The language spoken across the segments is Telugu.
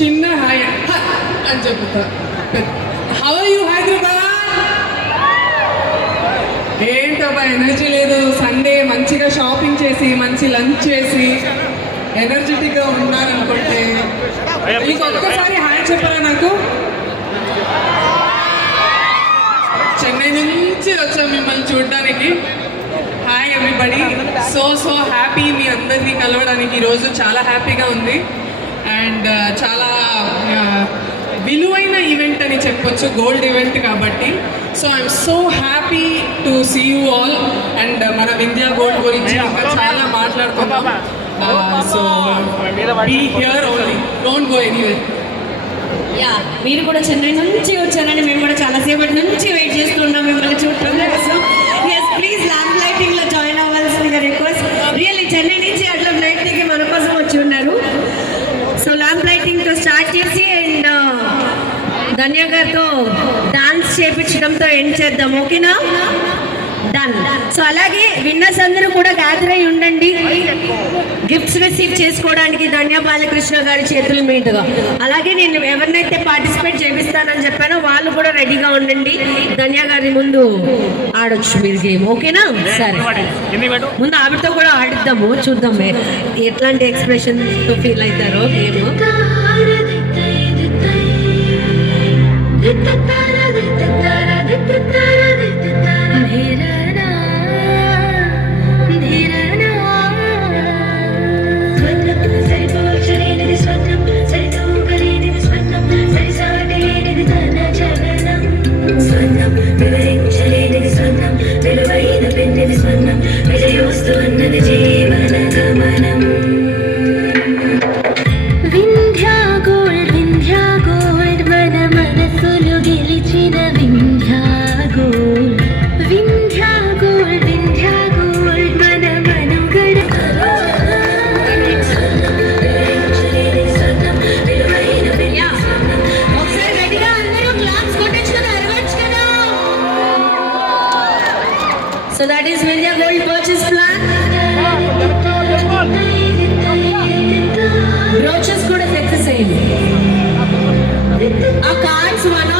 చిన్న హాయ్ అని. చెప్తా హౌ యూ హైదరాబాద్ ఏంటబ్బా ఎనర్జీ లేదు. సండే మంచిగా షాపింగ్ చేసి మంచి లంచ్ చేసి ఎనర్జెటిక్గా ఉన్నారనుకుంటే ఇంకొకసారి హాయ్ చెప్పరా నాకు? చెన్నై నుంచి వచ్చాం మిమ్మల్ని చూడడానికి. Hi everybody so so happy మీ అందరినీ కలవడానికి. ఈరోజు చాలా హ్యాపీగా ఉంది. అండ్ uh, చాలా విలువైన ఈవెంట్ అని చెప్పొచ్చు గోల్డ్ ఈవెంట్ కాబట్టి. So I'm so happy to see you all and మన వింధ్యా గోల్డ్ గురించి ఇంకా చాలా మాట్లాడుకుందాం. So be here only don't go anyway ya మీరు కూడా చెన్నై నుంచి వచ్చారని మేము కూడా చాలా సేపటి నుంచి వెయిట్ చేస్తున్నాం మిమ్మల్ని చూడటం కోసం. ఎస్ ప్లీజ్ ల్యాంప్ లైటింగ్లో జాయిన్ అవ్వాల్సిందిగా రిక్వెస్ట్ రియల్లీ చెన్నై నుంచి అట్లా ఫ్లైట్ దిగి మన కోసం వచ్చి ఉన్నారు సో ల్యాంప్ లైటింగ్తో స్టార్ట్ చేసి అండ్ ధన్య గారితో డాన్స్ చేపించడంతో ఎండ్ చేద్దాం ఓకేనా? డన్ సో అలాగే విన్నర్స్ అందరూ కూడా గ్యాదర్ అయి ఉండండి. గిఫ్ట్స్ రిసీవ్ చేసుకోవడానికి ధన్య బాలకృష్ణ గారి చేతుల మీదుగా. అలాగే నేను ఎవరినైతే పార్టిసిపేట్ చేపిస్తానని చెప్పానో వాళ్ళు కూడా రెడీగా ఉండండి. ధన్య గారి ముందు ఆడొచ్చు మీరు గేమ్ ఓకేనా? సరే. ముందు ఆవిడతో కూడా ఆడిద్దాము చూద్దాం ఎట్లాంటి ఎక్స్ప్రెషన్ ఫీల్ అవుతారో game Itt a So that is Vindhya Gold Purchase Plan. Brooches கூட செக்ஸ் செய்யும். Our cards one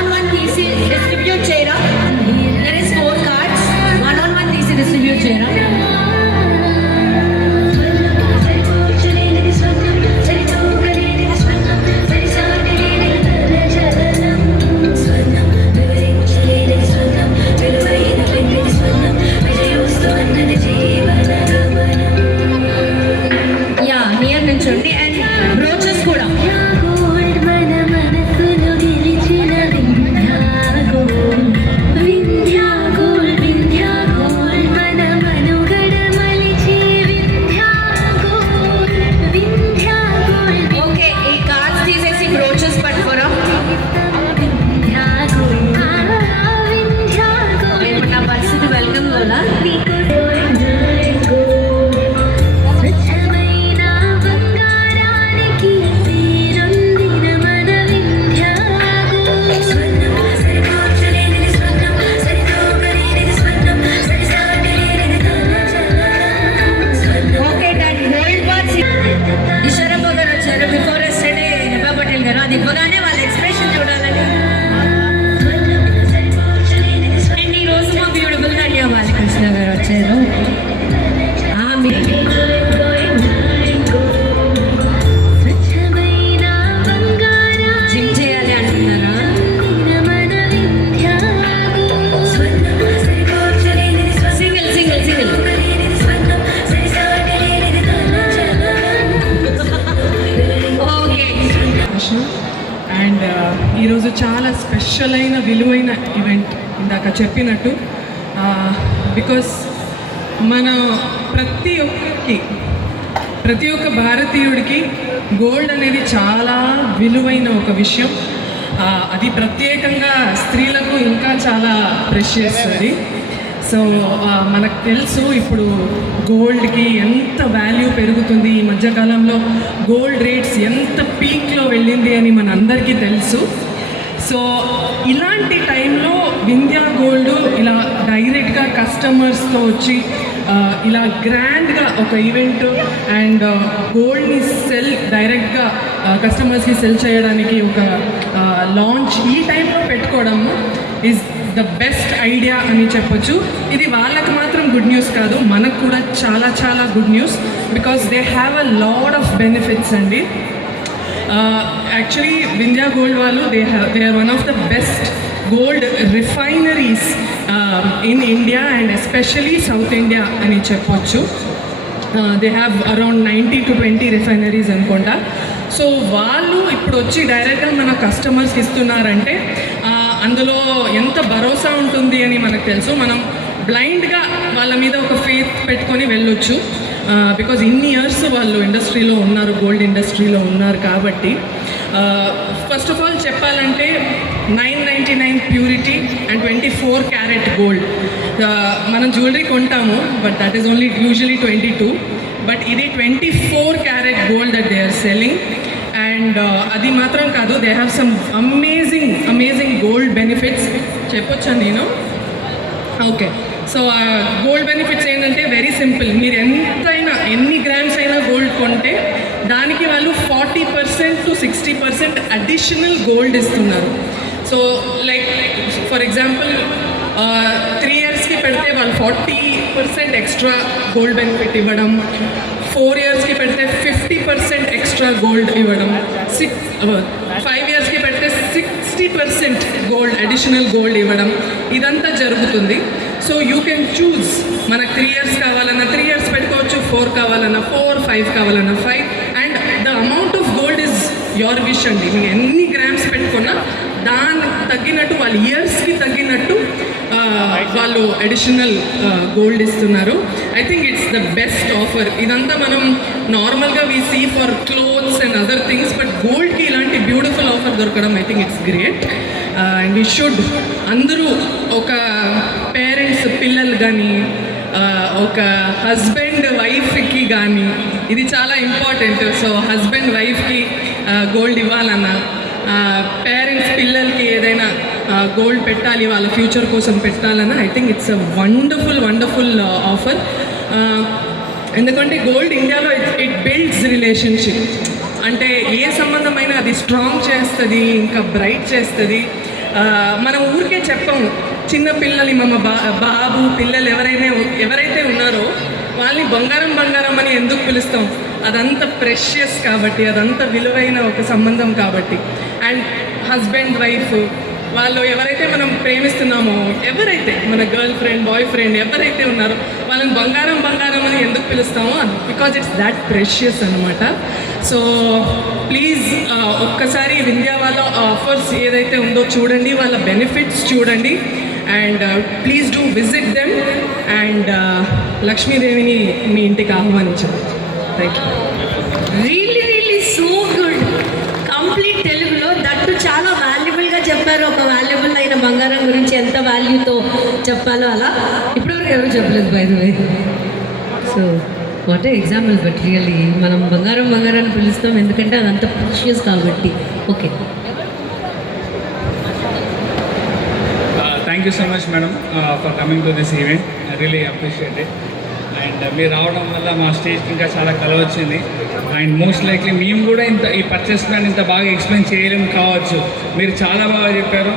చెప్పినట్టు బికాస్ మన ప్రతి ఒక్కరికి ప్రతి ఒక్క భారతీయుడికి గోల్డ్ అనేది చాలా విలువైన ఒక విషయం. అది ప్రత్యేకంగా స్త్రీలకు ఇంకా చాలా ప్రెషియస్ అది. సో మనకు తెలుసు ఇప్పుడు గోల్డ్కి ఎంత వాల్యూ పెరుగుతుంది. ఈ మధ్యకాలంలో గోల్డ్ రేట్స్ ఎంత పీక్లో వెళ్ళింది అని మన అందరికీ తెలుసు. సో ఇలాంటి టైంలో వింధ్యా గోల్డ్ ఇలా డైరెక్ట్గా కస్టమర్స్తో వచ్చి ఇలా గ్రాండ్గా ఒక ఈవెంట్ అండ్ గోల్డ్ని సెల్ డైరెక్ట్గా కస్టమర్స్కి సెల్ చేయడానికి ఒక లాంచ్ ఈ టైంలో పెట్టుకోవడం ఈజ్ ద బెస్ట్ ఐడియా అని చెప్పొచ్చు. ఇది వాళ్ళకి మాత్రం గుడ్ న్యూస్ కాదు మనకు కూడా చాలా చాలా good news because they have a lot of benefits అండి. యాక్చువల్లీ వింధ్యా గోల్డ్ వాళ్ళు they have they are one of the best gold refineries in India and especially South India అని చెప్పొచ్చు. They have around ninety to twenty refineries అనుకుంటా. సో వాళ్ళు ఇప్పుడు వచ్చి డైరెక్ట్గా మన కస్టమర్స్కి ఇస్తున్నారంటే అందులో ఎంత భరోసా ఉంటుంది అని మనకు తెలుసు. మనం బ్లైండ్గా వాళ్ళ మీద ఒక ఫేత్ పెట్టుకొని వెళ్ళొచ్చు. Uh, బికాజ్ ఇన్ని ఇయర్స్ వాళ్ళు ఇండస్ట్రీలో ఉన్నారు గోల్డ్ ఇండస్ట్రీలో ఉన్నారు కాబట్టి ఫస్ట్ ఆఫ్ ఆల్ చెప్పాలంటే nine ninety nine purity and twenty four carat gold. Uh, మనం jewellery కొంటాము but that is only usually twenty two. But ఇది twenty four carat gold that they are selling and అది మాత్రం కాదు they have some amazing amazing gold benefits చెప్పొచ్చా నేను ఓకే సో గోల్డ్ బెనిఫిట్స్ ఏంటంటే వెరీ సింపుల్ మీరు ఎంతైనా ఎన్ని గ్రామ్స్ అయినా గోల్డ్ కొంటే దానికి వాళ్ళు forty percent to sixty percent additional gold ఇస్తున్నారు. So like for example three ఇయర్స్కి పెడితే వాళ్ళు forty percent extra gold benefit ఇవ్వడం ఫోర్ ఇయర్స్కి పెడితే ఫిఫ్టీ పర్సెంట్ ఎక్స్ట్రా గోల్డ్ ఇవ్వడం సిక్స్ ఫైవ్ ఇయర్స్కి పెడితే sixty percent gold additional gold ఇవ్వడం ఇదంతా జరుగుతుంది. సో యూ కెన్ చూస్ మనకు త్రీ ఇయర్స్ కావాలన్నా త్రీ ఇయర్స్ పెట్టుకోవచ్చు ఫోర్ కావాలన్నా ఫోర్ ఫైవ్ కావాలన్నా five and the amount of gold is your wish అండి. మీరు ఎన్ని గ్రామ్స్ పెట్టుకున్నా దానికి తగ్గినట్టు వాళ్ళ ఇయర్స్కి తగ్గినట్టు వాళ్ళు అడిషనల్ గోల్డ్ ఇస్తున్నారు. I think it's the best offer ఇదంతా మనం నార్మల్గా we see for clothes and other things but గోల్డ్కి ఇలాంటి బ్యూటిఫుల్ ఆఫర్ దొరకడం I think it's great and we should అందరూ ఒక పేరెంట్స్ పిల్లలు కానీ ఒక హస్బెండ్ వైఫ్కి కానీ ఇది చాలా ఇంపార్టెంట్ సో హస్బెండ్ వైఫ్కి గోల్డ్ ఇవ్వాలన్నా పేరెంట్స్ పిల్లలకి ఏదైనా గోల్డ్ పెట్టాలి వాళ్ళ ఫ్యూచర్ కోసం పెట్టాలని I think it's a wonderful wonderful offer ఎందుకంటే గోల్డ్ ఇండియాలో ఇట్ ఇట్ బిల్డ్స్ రిలేషన్షిప్ అంటే ఏ సంబంధమైనా అది స్ట్రాంగ్ చేస్తుంది ఇంకా బ్రైట్ చేస్తుంది. మనం ఊరికే చెప్పము చిన్న పిల్లలు మమ్మ బా బాబు పిల్లలు ఎవరైనా ఎవరైతే ఉన్నారో వాళ్ళని బంగారం బంగారం అని ఎందుకు పిలుస్తాం? అదంత ప్రెషియస్ కాబట్టి అదంత విలువైన ఒక సంబంధం కాబట్టి. అండ్ హస్బెండ్ వైఫ్ వాళ్ళు ఎవరైతే మనం ప్రేమిస్తున్నామో ఎవరైతే మన గర్ల్ ఫ్రెండ్ బాయ్ ఫ్రెండ్ ఎవరైతే ఉన్నారో వాళ్ళని బంగారం బంగారం అని ఎందుకు పిలుస్తామో బికాజ్ ఇట్స్ దాట్ ప్రెషియస్ అనమాట సో ప్లీజ్ ఒక్కసారి వింధ్యా వాళ్ళ ఆఫర్స్ ఏదైతే ఉందో చూడండి వాళ్ళ బెనిఫిట్స్ చూడండి. And please do visit them and లక్ష్మీదేవిని మీ ఇంటికి ఆహ్వానించండి. థ్యాంక్ యూ చెప్పారు ఒక వాల్యుబుల్ అయిన బంగారం గురించి ఎంత వాల్యూతో చెప్పాలో అలా. ఇప్పటివరకు ఎవరు చెప్పలేదు by so what example but really మనం బంగారం బంగారాన్ని పిలుస్తాం ఎందుకంటే అదంత ప్రిషియస్ కాబట్టి. Okay thank you so much madam for coming to this event really event. I and uh, మీరు రావడం వల్ల మా స్టేజ్కి ఇంకా చాలా కల వచ్చింది అండ్ మోస్ట్ లైక్లీ మేము కూడా ఇంత ఈ పర్చేస్ ప్లాన్ ఇంత బాగా ఎక్స్ప్లెయిన్ చేయలేము కావచ్చు. మీరు చాలా బాగా చెప్పారు.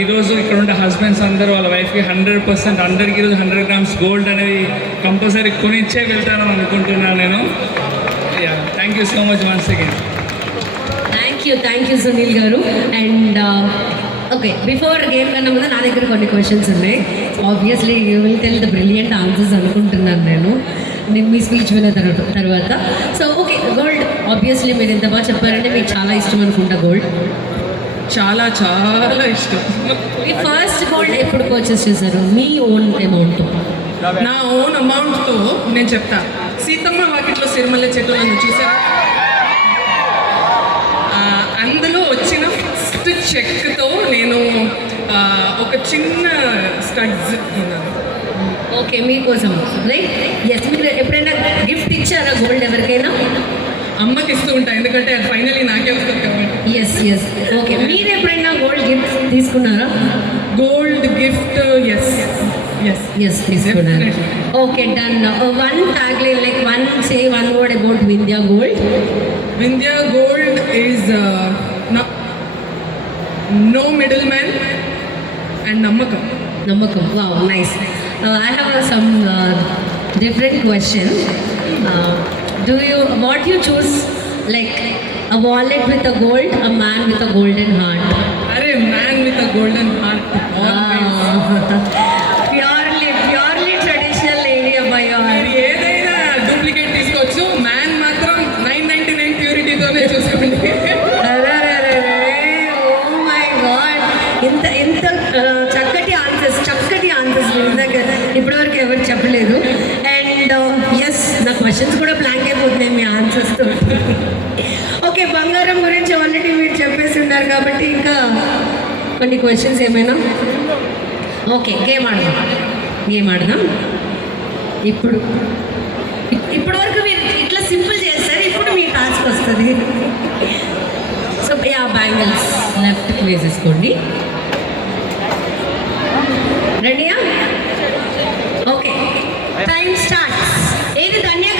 ఈరోజు ఇక్కడ ఉండే హస్బెండ్స్ అందరూ వాళ్ళ వైఫ్కి హండ్రెడ్ పర్సెంట్ అందరికి ఈరోజు హండ్రెడ్ గ్రామ్స్ గోల్డ్ అనేది కంపల్సరీ కొనిచ్చే వెళ్తానని అనుకుంటున్నాను నేను. Thank you so much once again thank you thank you Sunil garu. And okay before game కన్నా ముందు నా దగ్గర కొన్ని క్వశ్చన్స్ ఉన్నాయి. Obviously you will tell the brilliant answers అనుకుంటున్నాను నేను. నేను మీ స్పీచ్ విన్న తర్వాత తర్వాత. సో ఓకే గోల్డ్ ఆబ్వియస్లీ మీరు ఎంత బాగా చెప్పారంటే మీకు చాలా ఇష్టం అనుకుంటా గోల్డ్ చాలా చాలా ఇష్టం. మీ ఫస్ట్ గోల్డ్ ఎప్పుడు పర్చేస్ చేశారు? మీ ఓన్ అమౌంట్తో నా ఓన్ అమౌంట్తో నేను చెప్తా. సీతమ్మ వాకిట్లో సిరిమల్లె చెట్లు నన్ను చూసారా అందులో వచ్చిన ఫస్ట్ చెక్తో నేను ఒక చిన్న స్టడ్స్ కొన్నాను ఓకే మీకోసం రైట్ ఎస్ మీరు ఎప్పుడైనా గిఫ్ట్ ఇచ్చారా? గోల్డ్ ఎవరికైనా? అమ్మకి ఇస్తూ ఉంటా ఎందుకంటే అది ఫైనలీ నాకే వస్తుంది కాబట్టి. ఎస్ ఎస్ ఓకే మీరు ఎప్పుడైనా గోల్డ్ గిఫ్ట్ తీసుకున్నారా? Gold gift yes yes yes తీసుకున్నారు. Okay done one tagline like one say one word about Vindhya gold Vindhya gold is no middle man and నమ్మకం నమ్మకం wow nice I Uh, I have some uh, different question. Uh, do you, what you choose, like a wallet with a gold, a man with a golden heart? Are man with a golden heart. చెప్పాల్సి వస్తుంది. ఓకే బంగారం గురించి ఆల్రెడీ మీరు చెప్పేసి ఉన్నారు కాబట్టి ఇంకా కొన్ని క్వశ్చన్స్ ఏమైనా? ఓకే గేమ్ ఆడదాం. గేమ్ ఆడదాం. ఇప్పుడు. ఇప్పటి వరకు మీరు ఇట్లా సింపుల్ చేస్తారు ఇప్పుడు మీ టాస్క్ వస్తుంది. సో యా బ్యాంగిల్స్ లెఫ్ట్కి వేసేసుకోండి రెడీయా ఓకే టైం స్టార్ట్ ఏది ధన్య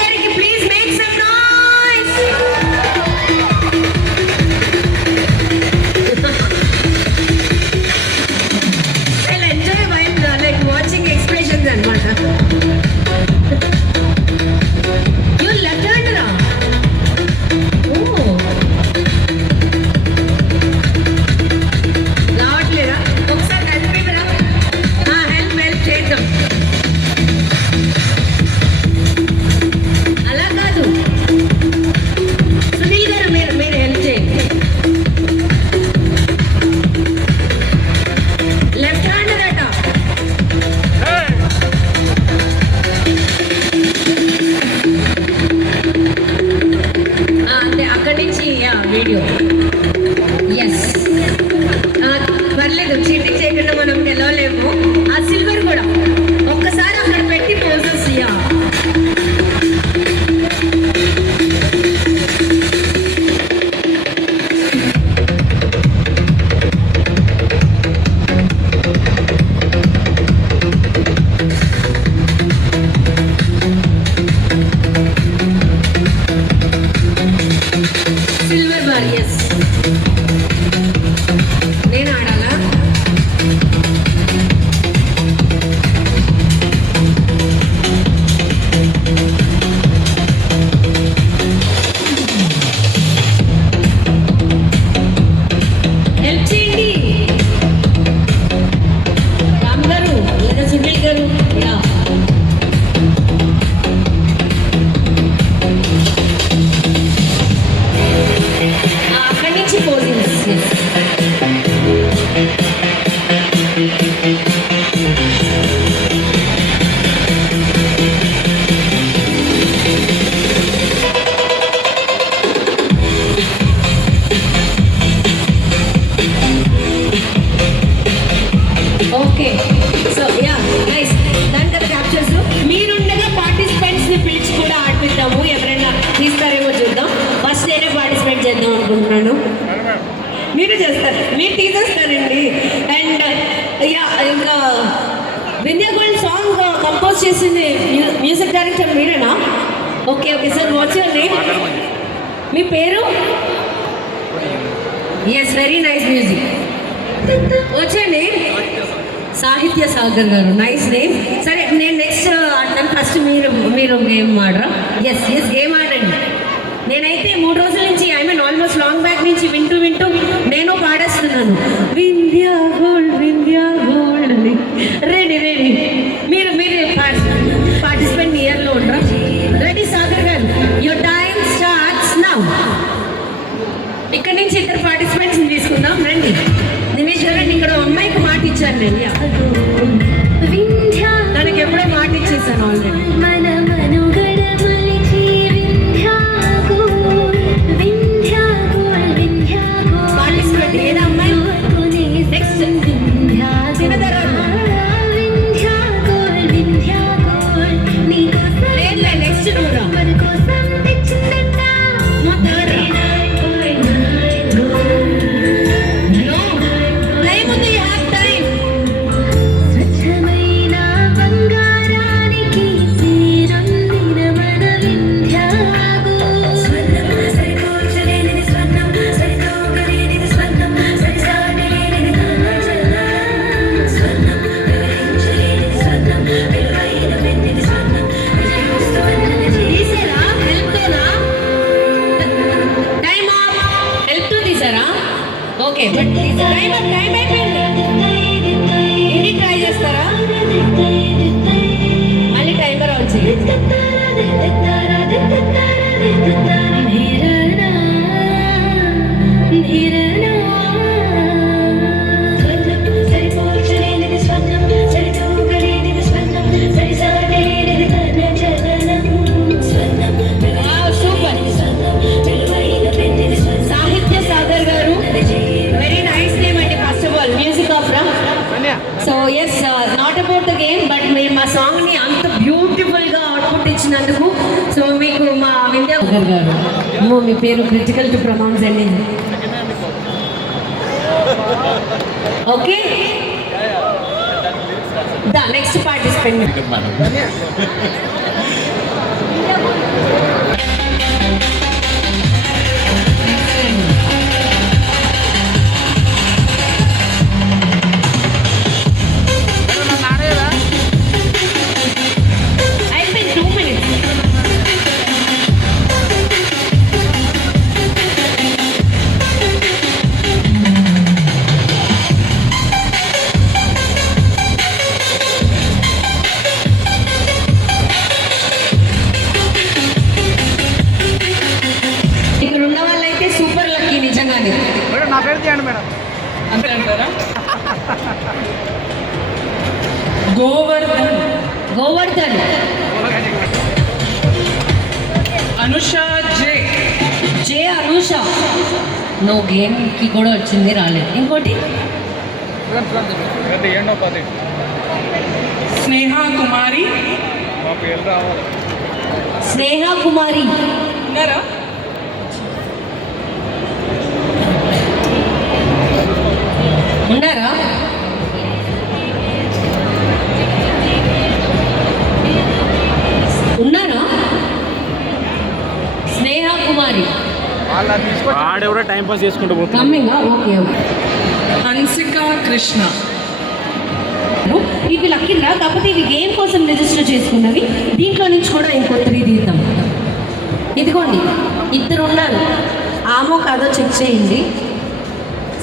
సాగర్ గారు. నైస్ నేమ్ సరే నేను నెక్స్ట్ ఆడతాను ఫస్ట్ మీరు మీరు గేమ్ ఆడరా? ఎస్ ఎస్ గేమ్ ఆడండి. నేనైతే మూడు రోజుల నుంచి I mean almost long back నుంచి వింటూ వింటూ నేను పాడేస్తున్నాను. వింధ్యా గోల్డ్ వింధ్యా గోల్డ్ అని. రెడీ రెడీ మీరు మీరు పార్టిసిపెంట్ ఇయర్లో ఉండరా? రెడీ సాగర్ గారు. యువర్ టైం స్టార్ట్స్ నౌ ఇక్కడి నుంచి ఇద్దరు పార్టిసిపెంట్స్ తీసుకుందాం. రండి. దినేష్ గారు ఇక్కడ అమ్మాయికి మాట ఇచ్చాను నేను పేరు క్రిటికల్ టు ప్రొనౌన్స్ అండి okay the next participant Sneha Kumari? Sneha Kumari. ఉన్నారా? ఉన్నారా? ఉన్నారా? స్నేహ కుమారి. ఆడెవరో టైం పాస్ చేసుకుంటూ పోతుంది కమ్మింగ్ ఓకే. హన్సిక కృష్ణ. ఇవి లక్కిందా? కాకపోతే ఇవి గేమ్ కోసం రిజిస్టర్ చేసుకున్నవి. దీంట్లో నుంచి కూడా ఇంకో త్రీ తీద్దాం. ఇదిగోండి ఇద్దరు ఉన్నారు ఆమో కాదో చెక్ చేయండి.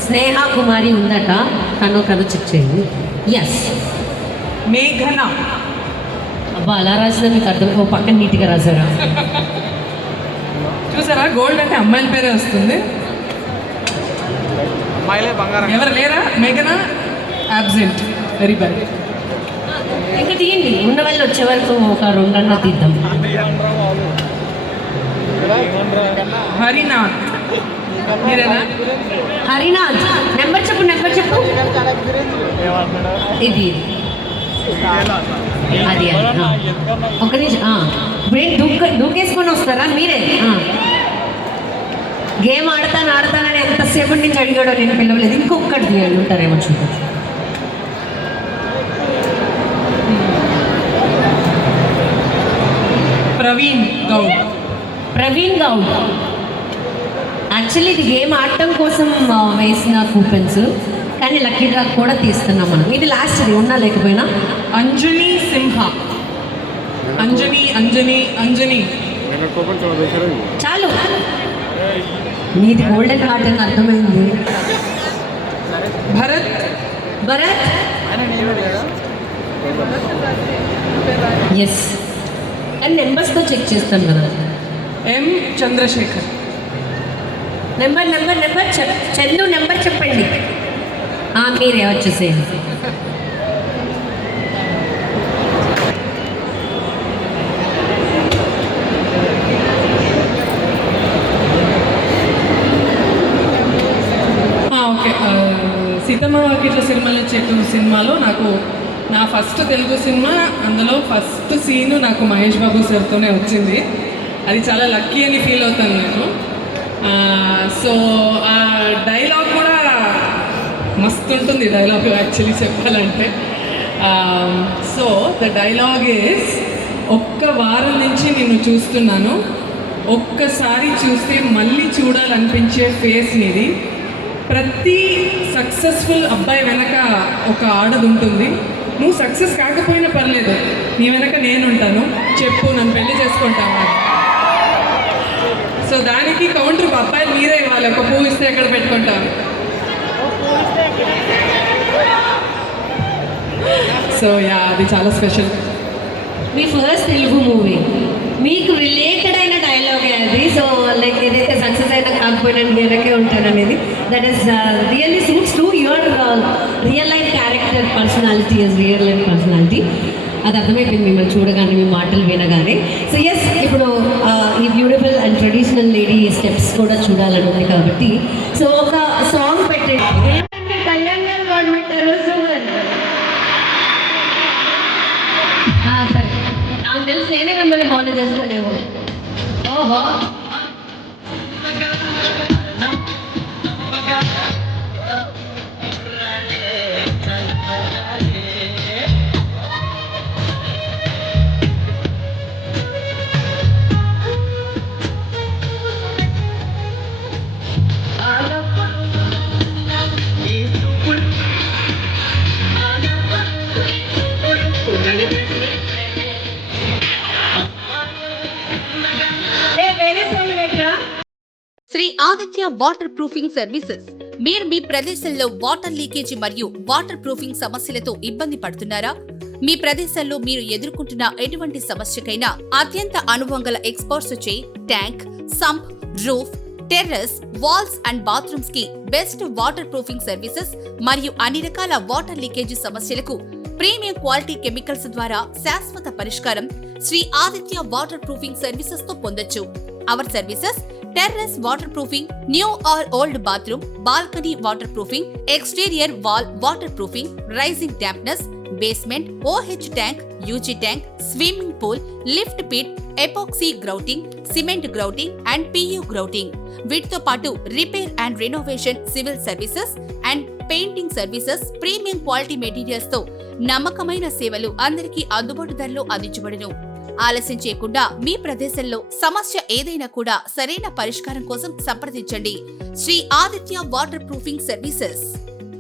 స్నేహ కుమారి ఉందట తనో కాదో చెక్ చేయండి. ఎస్ మేఘన. అబ్బా అలా రాసినా మీకు అర్థం ఓ పక్కన నీట్గా రాసారా చూసారా? గోల్డ్ అంటే అమ్మాయిల పేరే వస్తుంది. అమ్మాయిలే బంగారం. ఎవరు లేరా? మేఘన? అబ్సెంట్ వెరీ బ్యాడ్ ఇంకా తీయండి ఉన్న వాళ్ళు వచ్చే వరకు ఒక రెండన్నా తీద్దాం. హరినాథ్. హరినాథ్ నెంబర్ చెప్పు నెంబర్ చెప్పు. ఇది. అది. ఒక నిమిషం. ఇప్పుడేం దూక దూకేసుకొని వస్తారా? మీరే. గేమ్ ఆడతాను ఆడతానని ఎంతసేపటి నుంచి అడిగాడో నేను పిలవలేదు. ఇంకొకటి ఉంటారేమో చూద్దాం. ప్రవీణ్ గౌడ్. ప్రవీణ్ గౌడ్. యాక్చువల్లీ ఇది గేమ్ ఆడటం కోసం వేసిన కూపెన్స్. కానీ లక్కీ డ్రా కూడా తీస్తున్నాం మనం. ఇది లాస్ట్ ఇది ఉన్నా లేకపోయినా. అంజని సింహ. అంజని అంజని అంజని. చాలు మీది గోల్డెన్ హార్ట్ అని అర్థమైంది. భరత్. భరత్? ఎస్ అండ్ నెంబర్స్తో చెక్ చేస్తాం కదా. M Chandrashekar. Number number number Chandu number చెప్పండి. మీరే వచ్చేసేయండి ఓకే. సీతమ్మ వాకిట్ల సినిమాల చెట్టు సినిమాలో నాకు నా ఫస్ట్ తెలుగు సినిమా అందులో ఫస్ట్ సీను నాకు మహేష్ బాబు సార్తోనే వచ్చింది. అది చాలా లక్కీ అని ఫీల్ అవుతాను నేను. సో ఆ డైలాగ్ కూడా మస్తు ఉంటుంది డైలాగ్ యాక్చువల్లీ చెప్పాలంటే. సో ద డైలాగ్ ఈస్ ఒక్క వారం నుంచి నేను చూస్తున్నాను. ఒక్కసారి చూస్తే మళ్ళీ చూడాలనిపించే ఫేస్ నీది. ప్రతి సక్సెస్ఫుల్ అబ్బాయి వెనక ఒక ఆడది ఉంటుంది. నువ్వు సక్సెస్ కాకపోయినా పర్లేదు. నీ వెనక నేనుంటాను. చెప్పు నన్ను పెళ్ళి చేసుకుంటాను సో దానికి కౌంటర్ అబ్బాయిలు మీరే ఇవ్వాలి. ఒక పువ్వు ఇస్తే ఎక్కడ పెట్టుకుంటారు? సో యా అది చాలా స్పెషల్ మీ ఫస్ట్ తెలుగు మూవీ మీకు రిలేటెడ్ అయిన డైలాగ్ అది? సో లైక్ ఏదైతే సక్సెస్ అయినా కాకపోయినా నేనకే ఉంటాను అనేది that is really suits to your real life character personality is real life personality అది అర్థమైపోయింది మిమ్మల్ని చూడగానే మీ మాటలు వినగానే. సో ఎస్ ఇప్పుడు uh, ఈ beautiful and traditional lady steps కూడా చూడాలని ఉంది కాబట్టి. సో ఒక సాంగ్ పెట్టండి. కళ్యాణ్ గారు ఆ, సరే. నాకు తెలిసి నేనే మిమ్మల్ని ఫాలో చేస్తానేమో ఓహో. వాటర్ ప్రూఫింగ్ సర్వీసెస్ మీరు మీ ప్రదేశంలో వాటర్ లీకేజీ మరియు వాటర్ ప్రూఫింగ్ సమస్యలతో ఇబ్బంది పడుతున్నారా? మీ ప్రదేశంలో మీరు ఎదుర్కొంటున్న ఎటువంటి సమస్యకైనా అత్యంత అనుభవం గల ఎక్స్పర్ట్స్ చే tank sump roof terrace walls and బాత్రూమ్స్కి best waterproofing services మరియు అన్ని రకాల వాటర్ లీకేజీ సమస్యలకు ప్రీమియం క్వాలిటీ కెమికల్స్ ద్వారా శాశ్వత పరిష్కారం శ్రీ ఆదిత్య వాటర్ ప్రూఫింగ్ సర్వీసెస్తో పొందొచ్చు. Our services terrace waterproofing new or old bathroom balcony waterproofing exterior wall waterproofing rising dampness basement OH tank UG tank swimming pool lift pit epoxy grouting cement grouting and PU grouting వీటితో పాటు repair and renovation civil services and painting services premium quality మెటీరియల్స్తో నమ్మకమైన సేవలు అందరికీ అందుబాటు ధరలో అందించబడును. ఆలస్యం చేయకుండా మీ ప్రదేశంలో సమస్య ఏదైనా కూడా సరైన పరిష్కారం కోసం సంప్రదించండి. Shri Aditya waterproofing services.